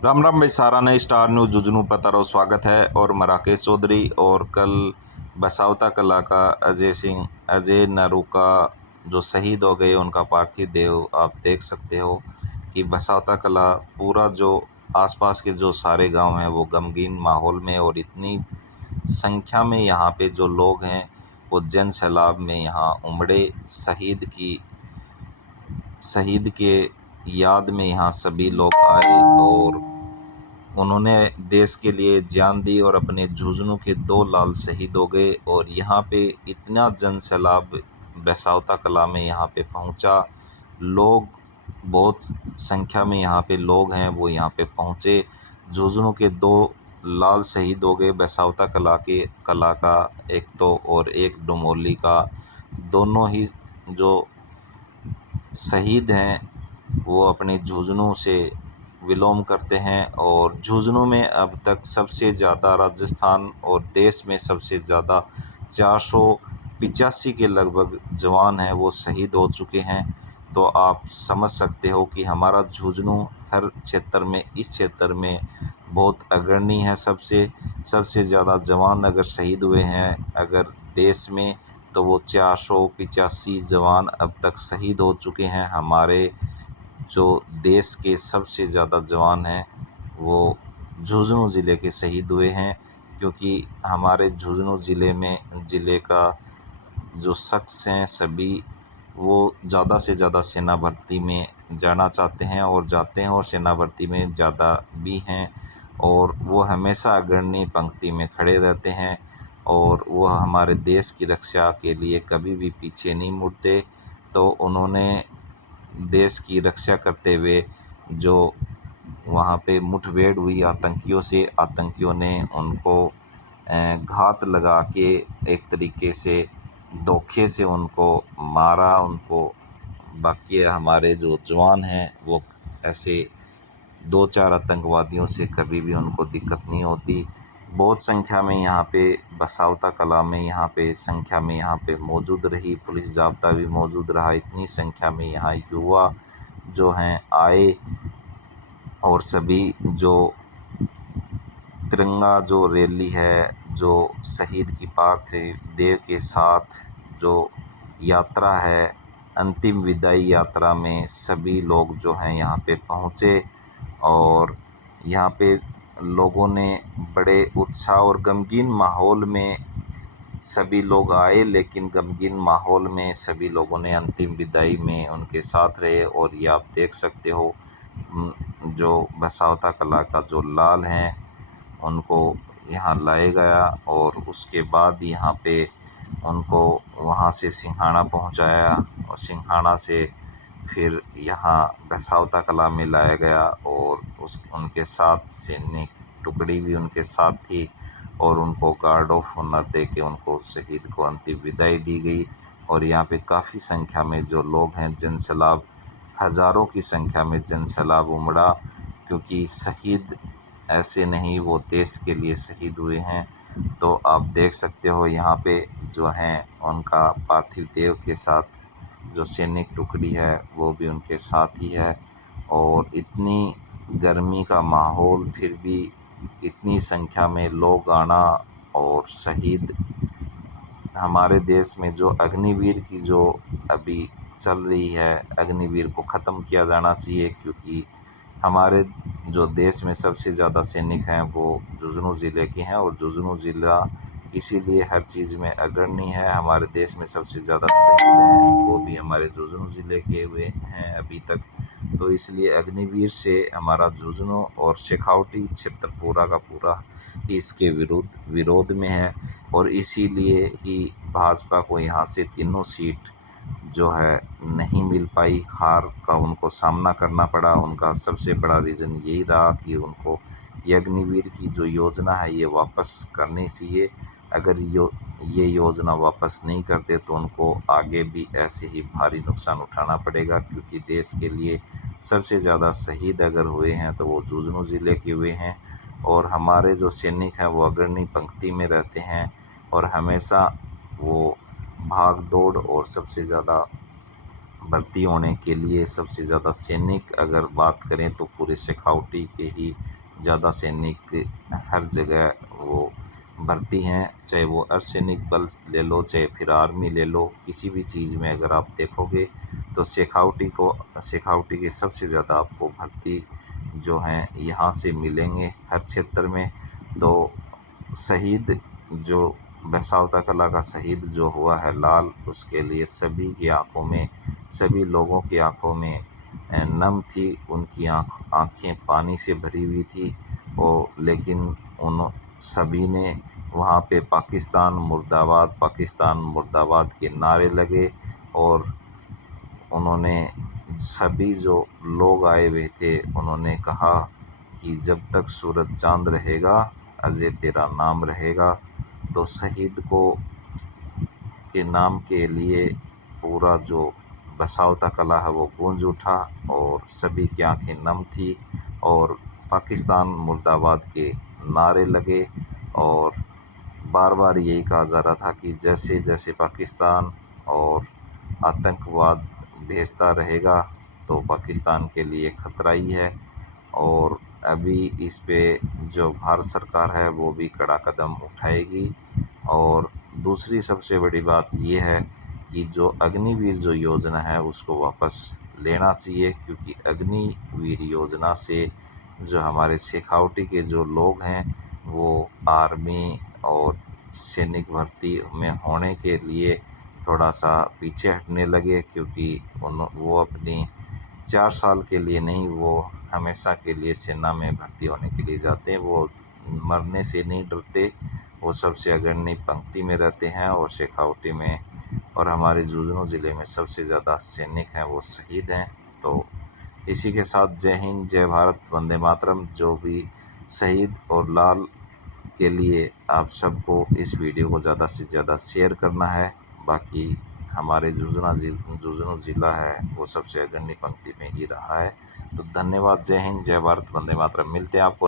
राम राम भाई सारा ने स्टार न्यूज़ जुजनू पतारो स्वागत है। और मराकेश चौधरी और कल बसावता कला का अजय नरूका जो शहीद हो गए, उनका पार्थिव देह आप देख सकते हो कि बसावता कला पूरा जो आसपास के जो सारे गांव हैं वो गमगीन माहौल में, और इतनी संख्या में यहाँ पे जो लोग हैं वो जन सैलाब में यहाँ उमड़े। शहीद के याद में यहाँ सभी लोग आए और उन्होंने देश के लिए जान दी, और अपने झुंझुनू के 2 लाल शहीद हो गए। और यहाँ पे इतना जन सैलाब बसावता कला में यहाँ पे पहुँचा, लोग बहुत संख्या में यहाँ पे लोग हैं वो यहाँ पे पहुँचे। झुंझुनू के 2 लाल शहीद हो गए बसावता कला का एक तो, और एक डुमोली का। दोनों ही जो शहीद हैं वो अपने झुंझुनू से विलोम करते हैं। और झुंझुनू में अब तक सबसे ज़्यादा राजस्थान और देश में सबसे ज़्यादा 485 के लगभग जवान हैं वो शहीद हो चुके हैं। तो आप समझ सकते हो कि हमारा झुंझुनू हर क्षेत्र में, इस क्षेत्र में बहुत अग्रणी है। सबसे ज़्यादा जवान अगर शहीद हुए हैं अगर देश में, तो वो 485 जवान अब तक शहीद हो चुके हैं। हमारे जो देश के सबसे ज़्यादा जवान हैं वो झुंझुनू ज़िले के शहीद हुए हैं, क्योंकि हमारे झुंझुनू ज़िले का जो शख्स हैं सभी वो ज़्यादा से ज़्यादा सेना भर्ती में जाना चाहते हैं और जाते हैं, और सेना भर्ती में ज़्यादा भी हैं, और वो हमेशा अग्रणी पंक्ति में खड़े रहते हैं, और वो हमारे देश की रक्षा के लिए कभी भी पीछे नहीं मुड़ते। तो उन्होंने देश की रक्षा करते हुए जो वहाँ पे मुठभेड़ हुई आतंकियों से, आतंकियों ने उनको घात लगा के एक तरीके से धोखे से उनको मारा उनको। बाकी हमारे जो जवान हैं वो ऐसे 2-4 आतंकवादियों से कभी भी उनको दिक्कत नहीं होती। बहुत संख्या में यहाँ पे बसावता कला में यहाँ पे संख्या में यहाँ पे मौजूद रही, पुलिस जाब्ता भी मौजूद रहा। इतनी संख्या में यहाँ युवा जो हैं आए, और सभी जो तिरंगा जो रैली है, जो शहीद की पार्थिव देह के साथ जो यात्रा है, अंतिम विदाई यात्रा में सभी लोग जो हैं यहाँ पे पहुँचे, और यहाँ पे लोगों ने बड़े उत्साह और गमगीन माहौल में सभी लोग आए। लेकिन गमगीन माहौल में सभी लोगों ने अंतिम विदाई में उनके साथ रहे। और ये आप देख सकते हो जो बसावता कला का जो लाल हैं उनको यहाँ लाया गया, और उसके बाद यहाँ पे उनको वहाँ से सिंघाड़ा पहुँचाया, और सिंघाड़ा से फिर यहाँ बसावता कला में लाया गया, और उनके साथ सैनिक टुकड़ी भी उनके साथ थी, और उनको गार्ड ऑफ ऑनर दे के उनको शहीद को अंतिम विदाई दी गई। और यहाँ पे काफ़ी संख्या में जो लोग हैं जनसैलाब, हज़ारों की संख्या में जनसैलाब उमड़ा, क्योंकि शहीद ऐसे नहीं, वो देश के लिए शहीद हुए हैं। तो आप देख सकते हो यहाँ पे जो हैं उनका पार्थिव देह के साथ जो सैनिक टुकड़ी है वो भी उनके साथ ही है। और इतनी गर्मी का माहौल फिर भी इतनी संख्या में लोग आना, और शहीद हमारे देश में जो अग्निवीर की जो अभी चल रही है, अग्निवीर को ख़त्म किया जाना चाहिए, क्योंकि हमारे जो देश में सबसे ज़्यादा सैनिक हैं वो झुंझुनू ज़िले के हैं, और झुंझुनू ज़िला इसीलिए हर चीज़ में अग्रणी है। हमारे देश में सबसे ज़्यादा शहीद हैं वो भी हमारे झुंझुनू ज़िले के हुए हैं अभी तक। तो इसलिए अग्निवीर से हमारा झुंझुनू और शेखावटी क्षेत्र पूरा का पूरा इसके विरोध में है, और इसीलिए ही भाजपा को यहाँ से तीनों सीट जो है नहीं मिल पाई, हार का उनको सामना करना पड़ा। उनका सबसे बड़ा रीज़न यही रहा कि उनको ये अग्निवीर की जो योजना है ये वापस करनी चाहिए। अगर ये योजना वापस नहीं करते तो उनको आगे भी ऐसे ही भारी नुकसान उठाना पड़ेगा, क्योंकि देश के लिए सबसे ज़्यादा शहीद अगर हुए हैं तो वो झुंझुनू ज़िले के हुए हैं। और हमारे जो सैनिक हैं वो अग्रणी पंक्ति में रहते हैं, और हमेशा वो भाग दौड़ और सबसे ज़्यादा भर्ती होने के लिए सबसे ज़्यादा सैनिक अगर बात करें तो पूरे शेखावटी के ही ज़्यादा सैनिक हर जगह वो भर्ती हैं, चाहे वो अर्धसैनिक बल ले लो, चाहे फिर आर्मी ले लो, किसी भी चीज़ में अगर आप देखोगे तो शेखावटी के सबसे ज़्यादा आपको भर्ती जो हैं यहाँ से मिलेंगे हर क्षेत्र में। तो शहीद जो बसावता कला का शहीद जो हुआ है लाल, उसके लिए सभी की आंखों में, सभी लोगों की आंखों में नम थी, उनकी आंखें पानी से भरी हुई थी। लेकिन उन सभी ने वहाँ पे पाकिस्तान मुर्दाबाद के नारे लगे और उन्होंने सभी जो लोग आए हुए थे उन्होंने कहा कि जब तक सूरज चांद रहेगा अजय तेरा नाम रहेगा। तो शहीद को के नाम के लिए पूरा जो बसावता कला है वो गूंज उठा और सभी की आंखें नम थी और पाकिस्तान मुर्दाबाद के नारे लगे और बार बार यही कहा जा रहा था कि जैसे जैसे पाकिस्तान और आतंकवाद भेजता रहेगा तो पाकिस्तान के लिए खतरा ही है। और अभी इस पे जो भारत सरकार है वो भी कड़ा कदम उठाएगी। और दूसरी सबसे बड़ी बात ये है कि जो अग्निवीर जो योजना है उसको वापस लेना चाहिए, क्योंकि अग्निवीर योजना से जो हमारे शेखावटी के जो लोग हैं वो आर्मी और सैनिक भर्ती में होने के लिए थोड़ा सा पीछे हटने लगे, क्योंकि वो अपनी 4 साल के लिए नहीं, वो हमेशा के लिए सेना में भर्ती होने के लिए जाते हैं। वो मरने से नहीं डरते, वो सबसे अग्रणी पंक्ति में रहते हैं और शेखावटी में और हमारे झुंझुनू ज़िले में सबसे ज़्यादा सैनिक हैं वो शहीद हैं। तो इसी के साथ जय हिंद, जय भारत, वंदे मातरम। जो भी शहीद और लाल के लिए आप सबको इस वीडियो को ज़्यादा से ज़्यादा शेयर करना है। बाकी हमारे झुंझुनू ज़िला है वो सबसे अग्रणी पंक्ति में ही रहा है। तो धन्यवाद, जय हिंद, जय भारत, वंदे मातरम। मिलते हैं आपको